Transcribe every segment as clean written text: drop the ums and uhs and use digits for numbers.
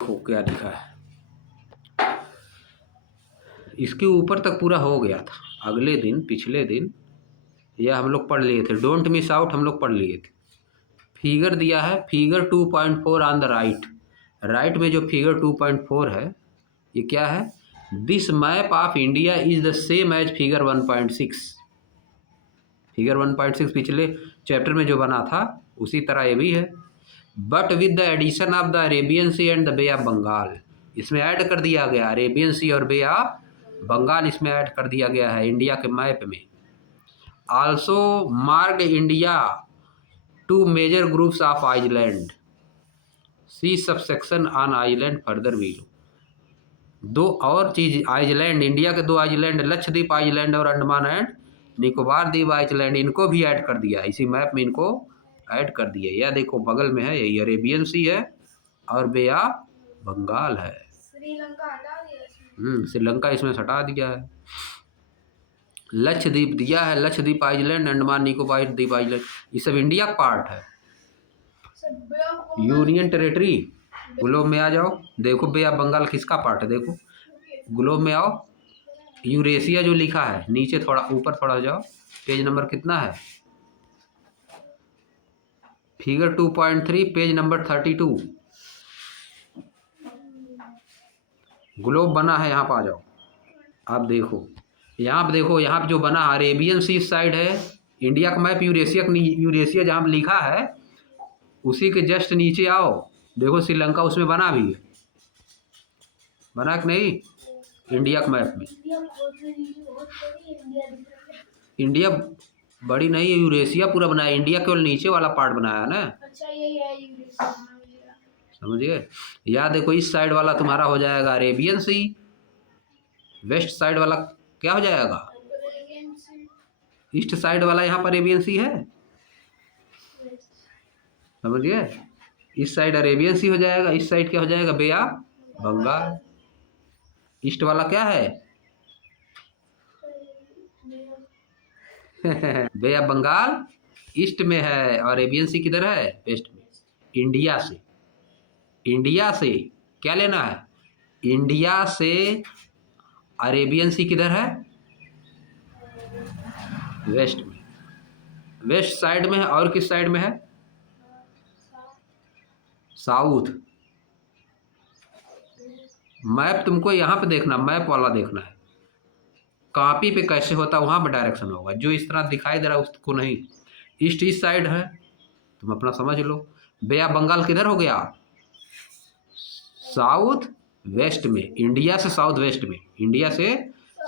देखो क्या लिखा है, इसके ऊपर तक पूरा हो गया था। अगले दिन, पिछले दिन यह हम लोग पढ़ लिए थे। डोंट मिस आउट हम लोग पढ़ लिए थे। फिगर दिया है, figure 2.4 on the right. Right में जो फिगर 2.4 है ये क्या है? This map of India is the same as figure 1.6। Figure 1.6 पिछले चैप्टर में जो बना था उसी तरह ये भी है, but with the addition of the Arabian Sea and the Bay of Bengal. इसमें ऐड कर दिया गया अरेबियन सी और बे ऑफ बंगाल, इसमें ऐड कर दिया गया है इंडिया के मैप में। Also marked India two major groups of island, see subsection on island further below. दो और चीज आइलैंड, इंडिया के दो आइलैंड, लक्षद्वीप आइलैंड और अंडमान एंड निकोबार द्वीप आइलैंड, इनको भी ऐड कर दिया इसी मैप में, इनको ऐड कर दिया। यह देखो बगल में है, यही अरेबियन सी है और बे ऑफ बंगाल है। श्रीलंका इसमें हटा दिया है। लक्षद्वीप दिया है, लक्षद्वीप आइलैंड, अंडमान निकोबार द्वीप आइलैंड, ये सब इंडिया का पार्ट है। Union territory. ग्लोब में आ जाओ, देखो बे ऑफ बंगाल किसका पार्ट है, देखो ग्लोब में आओ। यूरेशिया जो लिखा है नीचे थोड़ा ऊपर थोड़ा जाओ, पेज नंबर कितना है? Figure 2.3 page number 32। ग्लोब बना है, यहाँ पर आ जाओ। आप देखो यहाँ पर, देखो यहाँ पर जो बना अरेबियन सी साइड है इंडिया का मैप, यूरेशिया जहाँ पर लिखा है उसी के जस्ट नीचे आओ, देखो श्रीलंका उसमें बना भी है, बना कि नहीं? इंडिया के मैप में इंडिया बड़ी नहीं है, यूरेशिया पूरा बनाया, इंडिया केवल नीचे वाला पार्ट बनाया ना। अच्छा यही है यूरेशिया, समझिए। याद देखो इस साइड वाला तुम्हारा हो जाएगा अरेबियन सी, वेस्ट साइड वाला क्या हो जाएगा? ईस्ट साइड वाला यहाँ पर अरेबियन सी है, समझिए। इस साइड अरेबियन सी हो जाएगा, इस साइड क्या हो जाएगा? बे ऑफ बंगाल। ईस्ट वाला क्या है? बे ऑफ बंगाल ईस्ट में है और अरेबियन सी किधर है? वेस्ट में। इंडिया से, इंडिया से क्या लेना है? इंडिया से अरेबियन सी किधर है? वेस्ट में, वेस्ट साइड में है। और किस साइड में है? साउथ। मैप तुमको यहाँ पे देखना, मैप वाला देखना है, कॉपी पे कैसे होता है वहाँ पे डायरेक्शन होगा, जो इस तरह दिखाई दे रहा है उसको नहीं। ईस्ट ईस्ट साइड है, तुम अपना समझ लो। बे ऑफ बंगाल किधर हो गया? साउथ वेस्ट में, इंडिया से साउथ वेस्ट में, इंडिया से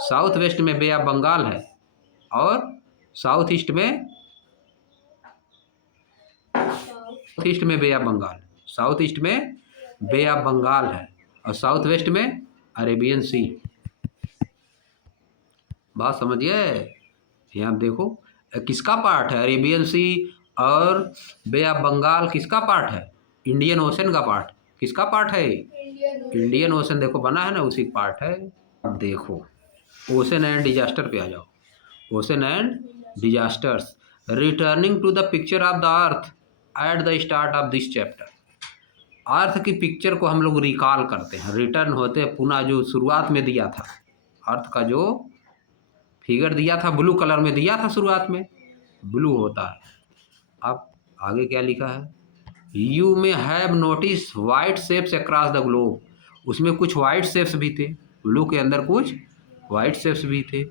साउथ वेस्ट में बे ऑफ बंगाल है, और साउथ ईस्ट में, ईस्ट में बे ऑफ बंगाल, साउथ ईस्ट में बे ऑफ बंगाल है और साउथ वेस्ट में अरेबियन सी। बात समझिए। यहाँ देखो किसका पार्ट है? अरेबियन सी और बे ऑफ बंगाल किसका पार्ट है? इंडियन ओशन का पार्ट। किसका पार्ट है? Indian ocean. देखो बना है ना, उसी का पार्ट है। अब देखो ओशन एंड डिजास्टर पे आ जाओ। Ocean and disasters, returning to the picture of the earth at the start of this chapter. Earth की पिक्चर को हम लोग रिकॉल करते हैं, रिटर्न होते हैं पुनः, जो शुरुआत में दिया था अर्थ का जो फिगर दिया था, ब्लू कलर में दिया था, शुरुआत में ब्लू होता है। अब आगे क्या लिखा है? यू में have notice white shapes across the globe. उसमें कुछ वाइट शेप्स भी थे, ब्लू के अंदर कुछ वाइट शेप्स भी थे।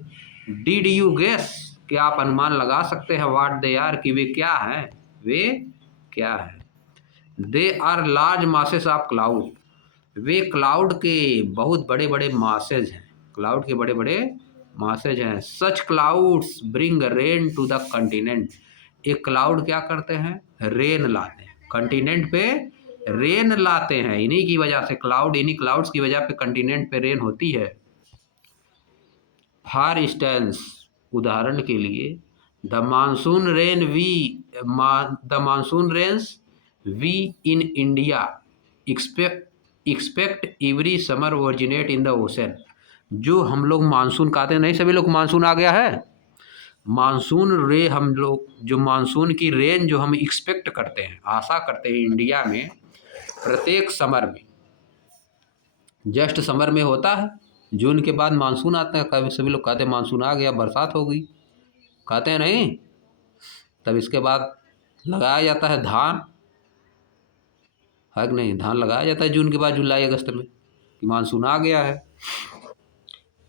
डिड यू गेस, क्या आप अनुमान लगा सकते हैं? व्हाट दे आर, कि वे क्या हैं, वे क्या हैं? They are large masses of cloud, वे क्लाउड के बहुत बड़े बड़े मासेज हैं, क्लाउड के बड़े बड़े मासेज हैं। Such clouds bring rain to the continent, एक क्लाउड क्या करते हैं? रेन लाते हैं, कंटिनेंट पे रेन लाते हैं। इन्हीं की वजह से क्लाउड, इन्हीं क्लाउड्स की वजह पे कंटिनेंट पे रेन होती है। फॉर इंस्टेंस, उदाहरण के लिए, the monsoon rain the monsoon rains we in India expect every summer originate in the ocean. जो हम लोग मानसून कहते हैं, नहीं सभी लोग मानसून आ गया है, मानसून रे हम लोग जो मानसून की रेन जो हम एक्सपेक्ट करते हैं, आशा करते हैं इंडिया में प्रत्येक समर में, जस्ट समर में होता है, जून के बाद मानसून आता है। कभी सभी लोग कहते हैं मानसून आ गया, बरसात हो गई, कहते हैं नहीं। तब इसके बाद लगाया जाता है धान, है कि नहीं? धान लगाया जाता है जून के बाद, जुलाई अगस्त में, कि मानसून आ गया है।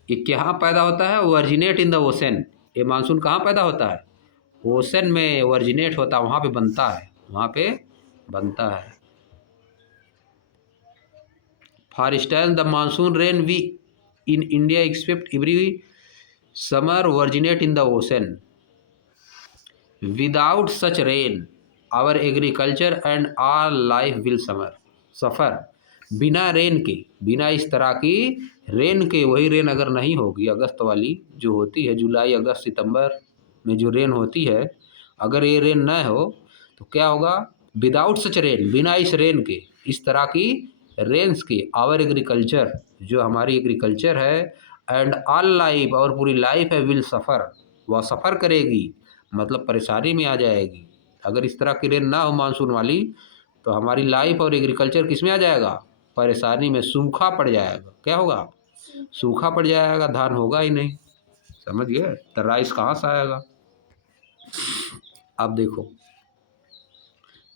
ये कहाँ पैदा होता है? Originate in the ocean. ये मानसून कहाँ पैदा होता है? ओशन में ओरिजिनेट होता है, वहाँ पे बनता है, वहाँ पे बनता है। For instance the monsoon rain we in India expect every summer originate in the ocean. Without such rain our agriculture and our life will suffer. बिना रेन के, बिना इस तरह की रेन के, वही रेन अगर नहीं होगी अगस्त वाली जो होती है, जुलाई अगस्त सितंबर में जो रेन होती है, अगर ये रेन न हो तो क्या होगा? विदाउट सच रेन, बिना इस रेन के, इस तरह की रेंस के, आवर एग्रीकल्चर, जो हमारी एग्रीकल्चर है, एंड ऑल लाइफ, और पूरी लाइफ है, विल सफ़र, वह सफ़र करेगी, मतलब परेशानी में आ जाएगी। अगर इस तरह की रेन ना हो मानसून वाली तो हमारी लाइफ और एग्रीकल्चर किस में आ जाएगा? परेशानी में, सूखा पड़ जाएगा। क्या होगा? सूखा पड़ जाएगा, धान होगा ही नहीं। समझ गए? तो राइस कहाँ से आएगा? अब देखो,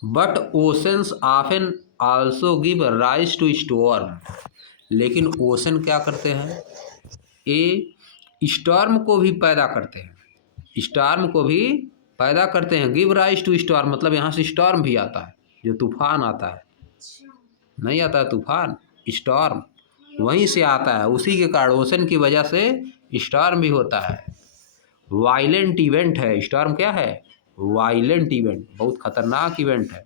but oceans often also give rise to storm. लेकिन ओशन क्या करते हैं? ये स्टॉर्म को भी पैदा करते हैं, स्टॉर्म को भी पैदा करते हैं। गिव राइज टू स्टॉर्म मतलब यहाँ से स्टॉर्म भी आता है, जो तूफान आता है, नहीं आता है तूफान, स्टॉर्म वहीं से आता है। उसी के कारण ओशन की वजह से स्टॉर्म भी होता है। वायलेंट इवेंट है स्टॉर्म। क्या है? वायलेंट इवेंट, बहुत खतरनाक इवेंट है।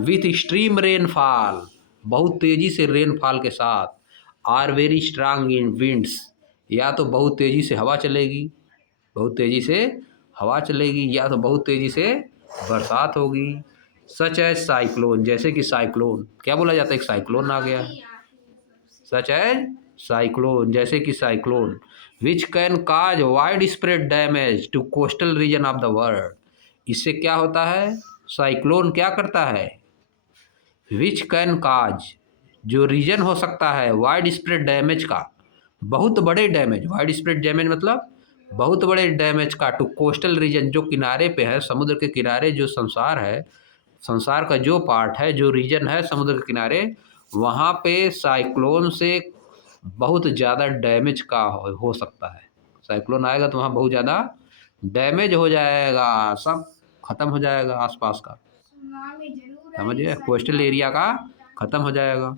विथ एक्सट्रीम रेनफॉल, बहुत तेज़ी से रेनफॉल के साथ। Or very strong in winds, या तो बहुत तेज़ी से हवा चलेगी, बहुत तेज़ी से हवा चलेगी, या तो बहुत तेज़ी से बरसात होगी। सच एज साइक्लोन, जैसे कि साइक्लोन। क्या बोला जाता है? एक साइक्लोन आ गया है। सच एज साइक्लोन, जैसे कि cyclone. Which can cause widespread damage to coastal region of the world. इससे क्या होता है? साइक्लोन क्या करता है? विच कैन काज, जो रीजन हो सकता है, वाइड स्प्रेड डैमेज का, बहुत बड़े डैमेज। वाइड स्प्रेड डैमेज मतलब बहुत बड़े डैमेज का, टू कोस्टल रीजन, जो किनारे पे है, समुद्र के किनारे जो संसार है, संसार का जो पार्ट है, जो रीजन है समुद्र के किनारे, वहाँ पे साइक्लोन से बहुत ज़्यादा डैमेज का हो सकता है। साइक्लोन आएगा तो वहाँ बहुत ज़्यादा डैमेज हो जाएगा, सब खत्म हो जाएगा आसपास का। समझिए? कोस्टल एरिया का खत्म हो जाएगा।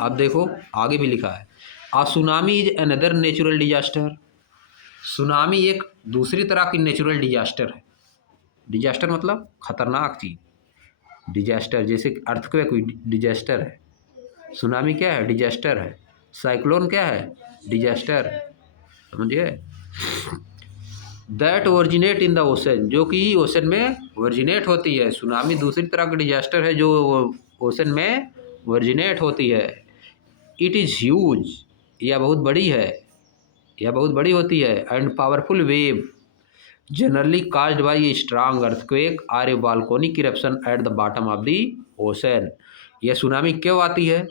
अब देखो आगे भी लिखा है, a tsunami is another natural disaster. Tsunami एक दूसरी तरह की नेचुरल डिजास्टर है। डिजास्टर मतलब खतरनाक चीज। डिजास्टर जैसे अर्थक्वेक डिजास्टर है, सुनामी क्या है? डिजास्टर है। साइक्लोन क्या है? डिजास्टर है। समझिए? That originate in the ocean, जो कि ओशन में ओरिजिनेट होती है। सुनामी दूसरी तरह की डिजास्टर है जो ओशन में ओरिजिनेट होती है। इट इज़ ह्यूज, यह बहुत बड़ी है, यह बहुत बड़ी होती है। And powerful wave generally caused by a strong earthquake or a volcanic eruption at the bottom of the ocean. यह सुनामी क्यों आती है?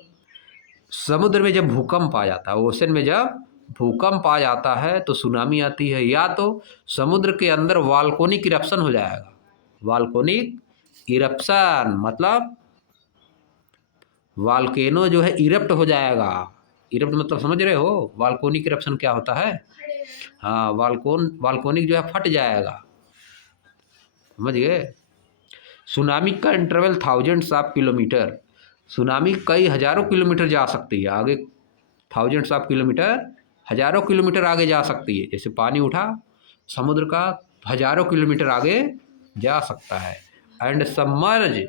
समुद्र में जब भूकंप आ जाता है, ओशन में जब भूकंप आ जाता है तो सुनामी आती है। या तो समुद्र के अंदर वॉल्केनिक इरप्शन हो जाएगा। वॉल्केनिक इरप्शन मतलब वॉल्केनो जो है इरप्ट हो जाएगा। इरप्ट मतलब समझ रहे हो? वॉल्केनिक इरप्शन क्या होता है? हाँ, वॉल्केनिक जो है फट जाएगा। समझ गए? Tsunami can travel thousands of kilometre. Tsunami कई हजारों किलोमीटर जा सकती है आगे, थाउजेंड्स ऑफ किलोमीटर, हजारों किलोमीटर आगे जा सकती है। जैसे पानी उठा समुद्र का, हजारों किलोमीटर आगे जा सकता है। And submerge,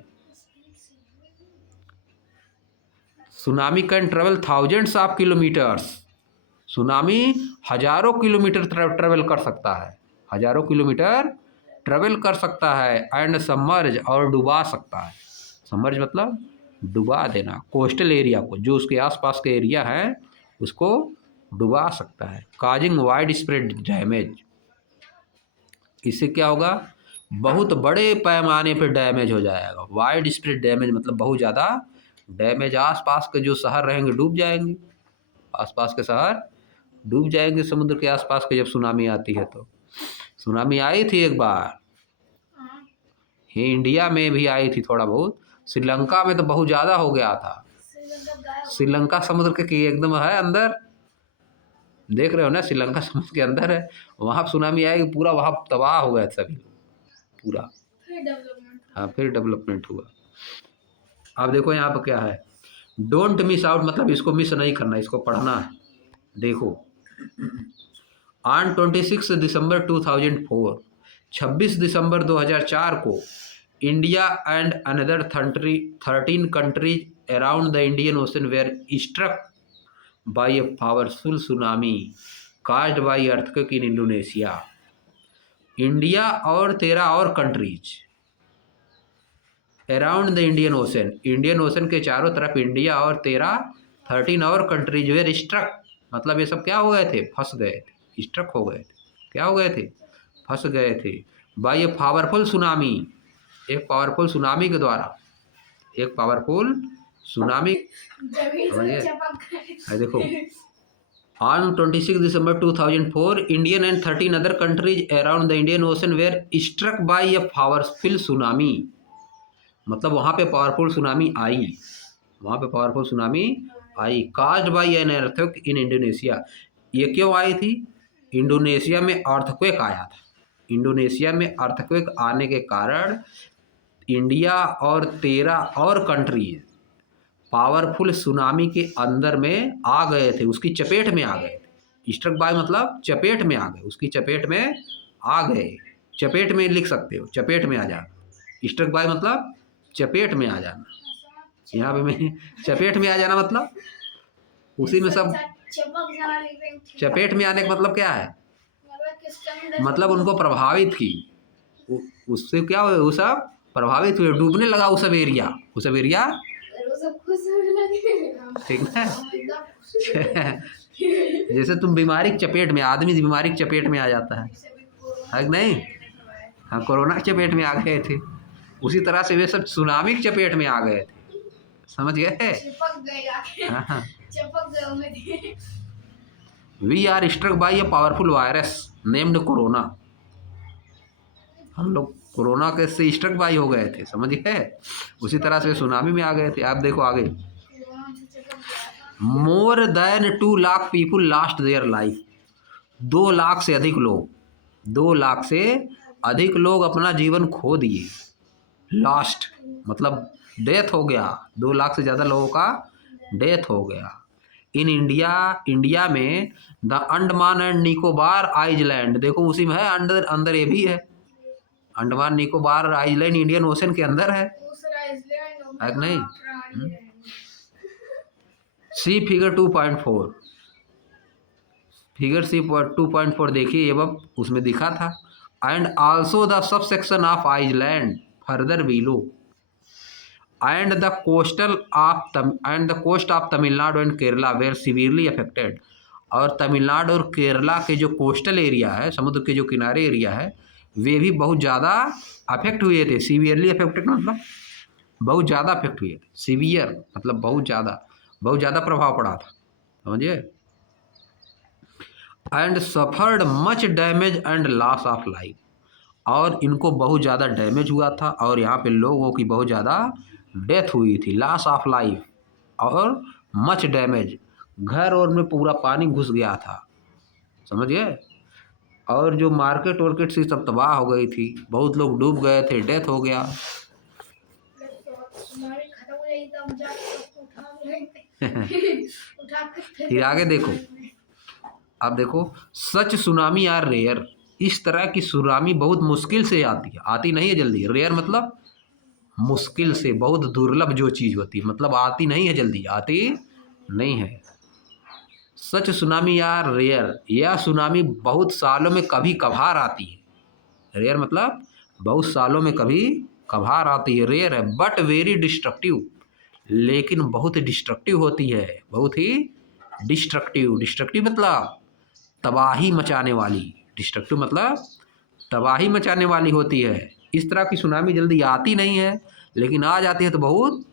tsunami can travel thousands of kilometres. Tsunami हजारों किलोमीटर ट्रेवल कर सकता है, हजारों किलोमीटर ट्रेवल कर सकता है। एंड सबमर्ज, और डुबा सकता है। सबमर्ज मतलब डुबा देना, कोस्टल एरिया को, जो उसके आसपास के एरिया है उसको डुबा सकता है। काजिंग वाइड स्प्रेड डैमेज, इससे क्या होगा? बहुत बड़े पैमाने पर डैमेज हो जाएगा। वाइड स्प्रेड डैमेज मतलब बहुत ज़्यादा डैमेज, आसपास के जो शहर रहेंगे डूब जाएंगे, आसपास के शहर डूब जाएंगे समुद्र के आसपास के जब सुनामी आती है तो। सुनामी आई थी एक बार, ये इंडिया में भी आई थी थोड़ा बहुत, श्रीलंका में तो बहुत ज़्यादा हो गया था। श्रीलंका समुद्र के एकदम है अंदर, देख रहे हो ना, श्रीलंका समुद्र के अंदर है, वहाँ सुनामी आएगी पूरा, वहाँ तबाह हो गए सभी पूरा। हाँ, फिर डेवलपमेंट हुआ। अब देखो यहाँ पर क्या है, डोंट मिस आउट, मतलब इसको मिस नहीं करना, इसको पढ़ना है। देखो, ऑन 26 दिसंबर 2004, 26 दिसंबर 2004 को India and another 13 countries around the Indian Ocean were struck by a powerful tsunami caused by earthquake in Indonesia. India और 13 और countries around the Indian Ocean, Indian Ocean के चारों तरफ इंडिया और 13 और countries where struck, मतलब ये सब क्या हो गए थे, फंस गए थे, स्ट्रक हो गए थे, क्या हो गए थे, फंस गए थे, बाय ए पावरफुल सुनामी, एक पावरफुल सुनामी के द्वारा, एक पावरफुल सुनामी। देखो, on 26 December 2004 Indian and 13 other countries around the Indian Ocean were struck by a powerful tsunami, मतलब वहाँ पे पावरफुल सुनामी आई, वहाँ पे पावरफुल सुनामी आई, caused by an earthquake in Indonesia. ये क्यों आई थी, इंडोनेशिया में अर्थक्वेक आया था, इंडोनेशिया में अर्थक्वेक आने के कारण इंडिया और 13 और कंट्रीज पावरफुल सुनामी के अंदर में आ गए थे, उसकी चपेट में आ गए थे। स्ट्रक बाय मतलब चपेट में आ गए, उसकी चपेट में आ गए, चपेट में लिख सकते हो, चपेट में आ जाना। स्ट्रक बाय मतलब चपेट में आ जाना, यहाँ पे मैं चपेट में आ जाना मतलब उसी में सब, चपेट में आने का मतलब क्या है, मतलब उनको प्रभावित की, उससे क्या हुआ, वो सब प्रभावित हुए, डूबने लगा वो सब एरिया, वो सब एरिया, ठीक है। जैसे तुम बीमारी की चपेट में, आदमी बीमारी की चपेट में आ जाता है कि नहीं, हाँ, कोरोना की चपेट में आ गए थे, उसी तरह से वे सब सुनामी की चपेट में आ गए थे, समझ गए। We are struck by a powerful virus named corona, हम लोग कोरोना के से स्ट्रक बाय हो गए थे, समझ गए, उसी तरह से सुनामी में आ गए थे। आप देखो आगे, more than 2 lakh people last their life, 2 lakh से अधिक लोग, 2 लाख से अधिक लोग अपना जीवन खो दिए, लास्ट मतलब डेथ हो गया, 2 लाख से ज़्यादा लोगों का डेथ हो गया। इन इंडिया, इंडिया में the Andaman and Nicobar island, देखो उसी में है, अंदर अंदर ये भी है, Andaman Nicobar island Indian Ocean के अंदर है कि नहीं। सी फिगर 2.4, फिगर सी 2.4 देखिए, अब उसमें दिखा था, and also the subsection of island further below and the coast of Tamil Nadu and Kerala were severely affected, और तमिलनाडु और केरला के जो कोस्टल एरिया है, समुद्र के जो किनारे एरिया है, वे भी बहुत ज़्यादा अफेक्ट हुए थे। सीवियरली अफेक्टेड मतलब बहुत ज़्यादा अफेक्ट हुए थे, सीवियर मतलब बहुत ज़्यादा प्रभाव पड़ा था, समझिए। And suffered much damage and loss of life, और इनको बहुत ज़्यादा डैमेज हुआ था, और यहाँ पे लोगों की बहुत ज़्यादा डेथ हुई थी, लॉस ऑफ लाइफ और मच डैमेज, घर और में पूरा पानी घुस गया था, समझ गए, और जो मार्केट वार्केट से सब तबाह हो गई थी, बहुत लोग डूब गए थे, डेथ हो गया। फिर आगे देखो, अब देखो, सच सुनामी आर रेयर, इस तरह की सुनामी बहुत मुश्किल से आती है, आती नहीं है जल्दी, रेयर मतलब मुश्किल से, बहुत दुर्लभ जो चीज़ होती है, मतलब आती नहीं है जल्दी, आती नहीं है। सच सुनामी आर रेयर, यह सुनामी बहुत सालों में कभी कभार आती है, रेयर मतलब बहुत सालों में कभी कभार आती है, रेयर है, बट वेरी डिस्ट्रक्टिव, लेकिन बहुत डिस्ट्रक्टिव होती है, बहुत ही डिस्ट्रक्टिव, डिस्ट्रक्टिव मतलब तबाही मचाने वाली, डिस्ट्रक्टिव मतलब तबाही मचाने वाली होती है। इस तरह की सुनामी जल्दी आती नहीं है, लेकिन आ जाती है तो बहुत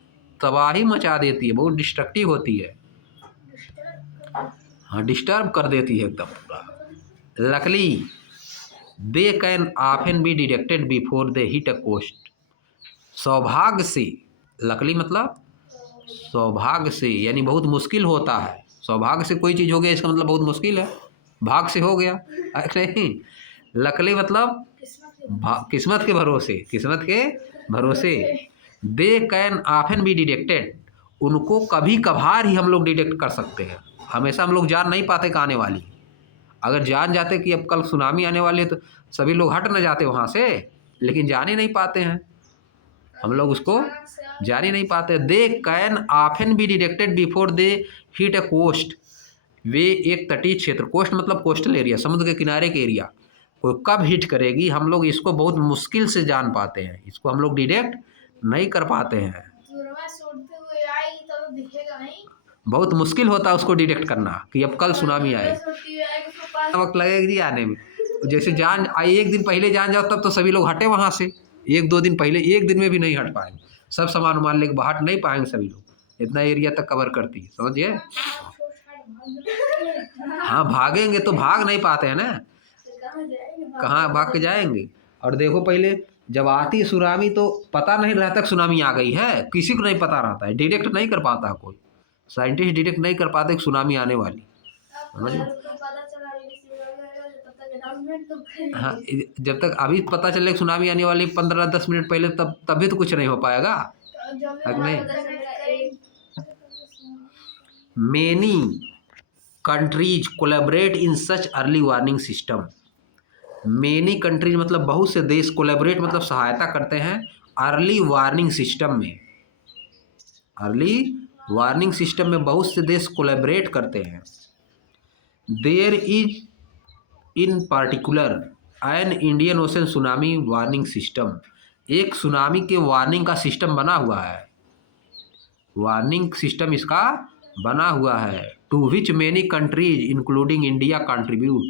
तबाही मचा देती है, बहुत डिस्ट्रक्टिव होती है। हाँ, डिस्टर्ब कर देती है एकदम पूरा। Luckily they can often be detected before they hit a coast. सौभाग्य से, लकली मतलब सौभाग्य से, यानी बहुत मुश्किल होता है। सौभाग्य से कोई चीज़ हो गया इसका मतलब बहुत मुश्किल है, भाग से हो गया नहीं। लकली मतलब किस्मत के भरोसे, किस्मत के भरोसे। दे कैन ऑफन बी डिटेक्टेड, उनको कभी कभार ही हम लोग डिटेक्ट कर सकते हैं, हमेशा हम लोग जान नहीं पाते कि आने वाली। अगर जान जाते कि अब कल सुनामी आने वाली है तो सभी लोग हट न जाते वहाँ से, लेकिन जान ही नहीं पाते हैं हम लोग, उसको जान ही नहीं पाते। They can often be detected before they hit a coast. वे एक तटीय क्षेत्र, कोस्ट मतलब कोस्टल एरिया, समुद्र के किनारे के एरिया को कब हिट करेगी हम लोग इसको बहुत मुश्किल से जान पाते हैं, इसको हम लोग डिटेक्ट नहीं कर पाते हैं। बहुत मुश्किल होता है उसको डिटेक्ट करना कि अब कल सुनामी आए, वक्त लगेगा जी आने में। जैसे जान आई, एक दिन पहले जान जाओ तब तो सभी लोग हटे वहाँ से, एक दो दिन पहले, एक दिन में भी नहीं हट पाएंगे, सब सामान उमान लेके हट नहीं पाएंगे सभी लोग, इतना एरिया तक कवर करती है, समझिए। हाँ, भागेंगे तो भाग नहीं पाते हैं ना, कहाँ भाग के जाएंगे। और देखो पहले जब आती है सुनामी तो पता नहीं रहता कि सुनामी आ गई है, किसी को नहीं पता रहता है, डिटेक्ट नहीं कर पाता कोई, साइंटिस्ट डिटेक्ट नहीं कर पाते कि सुनामी आने वाली, समझ लो। हाँ, जब तक अभी पता चले कि सुनामी आने वाली 15-10 मिनट पहले, तभी तो कुछ नहीं हो पाएगा, नहीं। Many countries collaborate in such early warning system. Many countries मतलब बहुत से देश, कोलैबोरेट मतलब सहायता करते हैं अर्ली वार्निंग सिस्टम में। अर्ली वार्निंग सिस्टम में बहुत से देश कोलैबोरेट करते हैं। There is in particular an Indian ocean tsunami warning system. एक सुनामी के वार्निंग का सिस्टम बना हुआ है, वार्निंग सिस्टम इसका बना हुआ है। To which many countries including India contribute,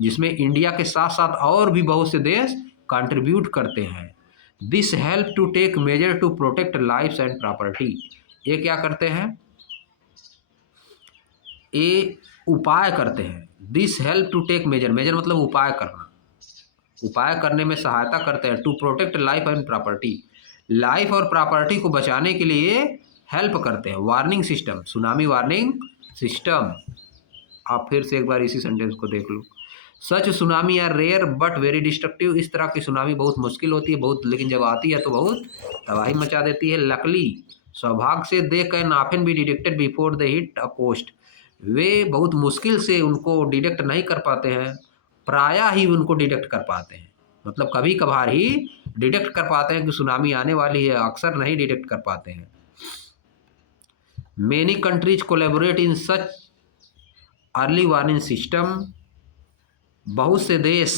जिसमें इंडिया के साथ साथ और भी बहुत से देश कंट्रीब्यूट करते हैं। This help to take measure to protect lifes and property. ये क्या करते हैं, ये उपाय करते हैं। This help to take measure, measure मतलब उपाय करना, उपाय करने में सहायता करते हैं। To protect life and property, life और प्रॉपर्टी को बचाने के लिए हेल्प करते हैं। Warning system, tsunami warning system. आप फिर से एक बार इसी सेंटेंस को देख लो। Such tsunami are rare but very destructive, इस तरह की सुनामी बहुत मुश्किल होती है बहुत, लेकिन जब आती है तो बहुत तबाही मचा देती है। लकली सौभाग्य से they can often be detected before they hit a coast, वे बहुत मुश्किल से उनको डिटेक्ट नहीं कर पाते हैं, प्रायः ही उनको डिटेक्ट कर पाते हैं, मतलब कभी कभार ही डिटेक्ट कर पाते हैं कि सुनामी आने वाली है, अक्सर नहीं डिटेक्ट कर पाते हैं। Many countries collaborate in such early warning system, बहुत से देश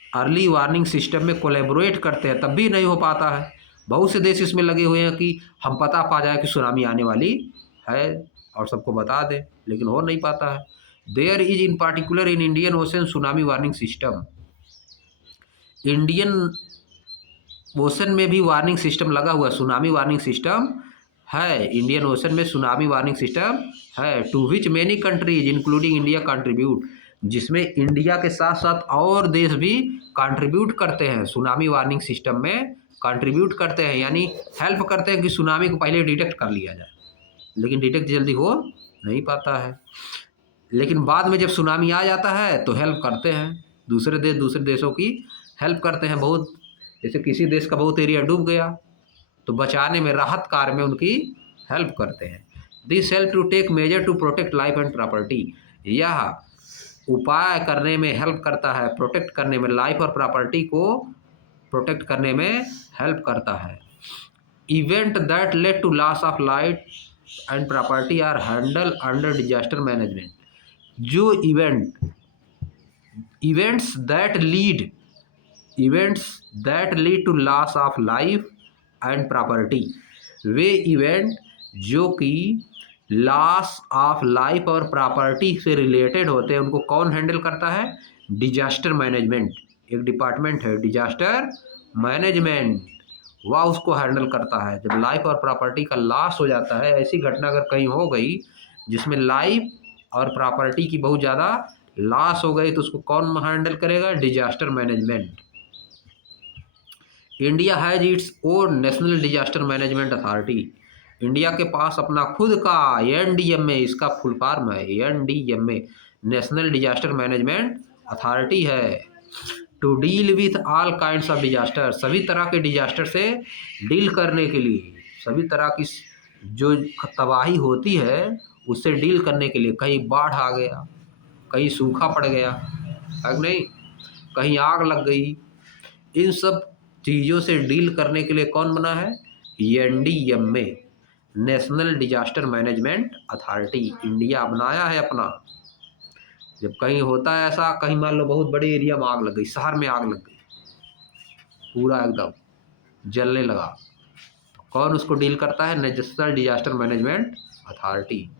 अर्ली वार्निंग सिस्टम में कोलैबोरेट करते हैं, तब भी नहीं हो पाता है। बहुत से देश इसमें लगे हुए हैं कि हम पता पा जाए कि सुनामी आने वाली है और सबको बता दें, लेकिन हो नहीं पाता है। There is in particular in Indian ocean tsunami warning system, Indian Ocean में भी वार्निंग सिस्टम लगा हुआ, सुनामी वार्निंग सिस्टम है, इंडियन ओशन में सुनामी वार्निंग सिस्टम है। To which many countries including India contribute, जिसमें इंडिया के साथ साथ और देश भी कंट्रीब्यूट करते हैं, सुनामी वार्निंग सिस्टम में कंट्रीब्यूट करते हैं, यानी हेल्प करते हैं कि सुनामी को पहले डिटेक्ट कर लिया जाए, लेकिन डिटेक्ट जल्दी हो नहीं पाता है। लेकिन बाद में जब सुनामी आ जाता है तो हेल्प करते हैं, दूसरे देशों की हेल्प करते हैं बहुत। जैसे किसी देश का बहुत एरिया डूब गया तो बचाने में, राहत कार्य में उनकी हेल्प करते हैं। This help to take measure to protect life and property, यह उपाय करने में हेल्प करता है, प्रोटेक्ट करने में, लाइफ और प्रॉपर्टी को प्रोटेक्ट करने में हेल्प करता है। Event that led to loss of life and property are handle under disaster management. जो events that lead to loss of life and property, वे इवेंट जो कि लॉस ऑफ लाइफ और प्रॉपर्टी से रिलेटेड होते हैं, उनको कौन हैंडल करता है, डिजास्टर मैनेजमेंट, एक डिपार्टमेंट है डिजास्टर मैनेजमेंट, वह उसको हैंडल करता है। जब लाइफ और प्रॉपर्टी का लॉस हो जाता है, ऐसी घटना अगर कहीं हो गई जिसमें लाइफ और प्रॉपर्टी की बहुत ज़्यादा लॉस हो गई, तो उसको कौन हैंडल करेगा? Disaster management. India has its own national disaster management authority. India के पास अपना खुद का एनडीएमए, इसका फुल फॉर्म है NDMA, national disaster management authority है। To deal with all kinds of disaster, सभी तरह के डिजास्टर से डील करने के लिए, सभी तरह की जो तबाही होती है उससे डील करने के लिए, कहीं बाढ़ आ गया, कहीं सूखा पड़ गया, है नहीं, कहीं आग लग गई, इन सब चीज़ों से डील करने के लिए कौन बना है? NDMA, national disaster management authority. India बनाया है अपना। जब कहीं होता है ऐसा, कहीं मान लो बहुत बड़े एरिया में आग लग गई, शहर में आग लग गई, पूरा एकदम जलने लगा, तो कौन उसको डील करता है? National disaster management authority.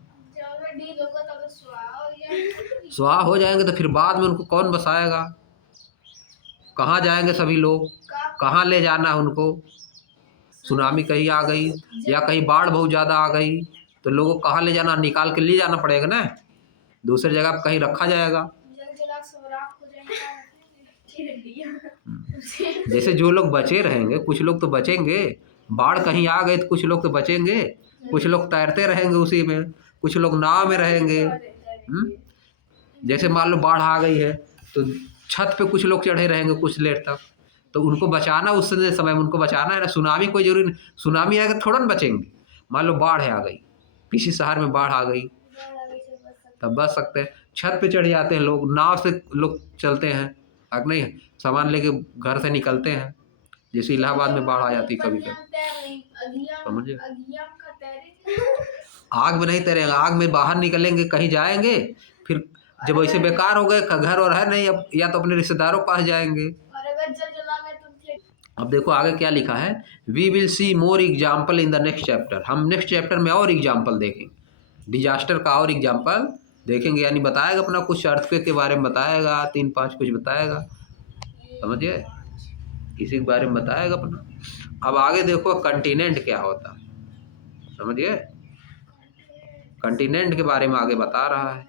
स्वाहा हो जाएंगे तो फिर बाद में उनको कौन बसाएगा? कहाँ जाएंगे सभी लोग? कहाँ ले जाना है उनको? सुनामी कहीं आ गई या कहीं बाढ़ बहुत ज़्यादा आ गई तो लोगों को कहाँ ले जाना? निकाल के ले जाना पड़ेगा ना, दूसरी जगह पर कहीं रखा जाएगा। जैसे जो लोग बचे रहेंगे, कुछ लोग तो बचेंगे, बाढ़ कहीं आ गए तो कुछ लोग तो बचेंगे, कुछ लोग तैरते रहेंगे उसी में, कुछ लोग नाव में रहेंगे। जैसे मान लो बाढ़ आ गई है तो छत पे कुछ लोग चढ़े रहेंगे कुछ देर तक, तो उनको बचाना, उस समय में उनको बचाना है ना। सुनामी कोई जरूरी नहीं, सुनामी आएगा थोड़ा ना बचेंगे। मान लो बाढ़ आ गई, किसी शहर में बाढ़ आ गई, तब बच सकते हैं। छत पे चढ़ जाते हैं लोग, नाव से लोग चलते हैं, अगर नहीं सामान लेके घर से निकलते हैं, जैसे इलाहाबाद में बाढ़ आ जाती कभी कभी, समझे? आग में नहीं तैरेंगे, आग में बाहर निकलेंगे, कहीं जाएंगे, फिर जब ऐसे बेकार हो गए, घर और है नहीं, अब या तो अपने रिश्तेदारों के पास जाएंगे। अब देखो आगे क्या लिखा है, we will see more example in the next chapter. हम नेक्स्ट चैप्टर में और एग्जाम्पल देखेंगे, डिजास्टर का और एग्जाम्पल देखेंगे, यानी बताएगा अपना कुछ अर्थक्वेक के बारे में बताएगा, 3-5 कुछ बताएगा, समझिए, इसी के बारे में बताएगा अपना। अब आगे देखो कंटिनेंट क्या होता है, समझिए, कंटिनेंट के बारे में आगे बता रहा है।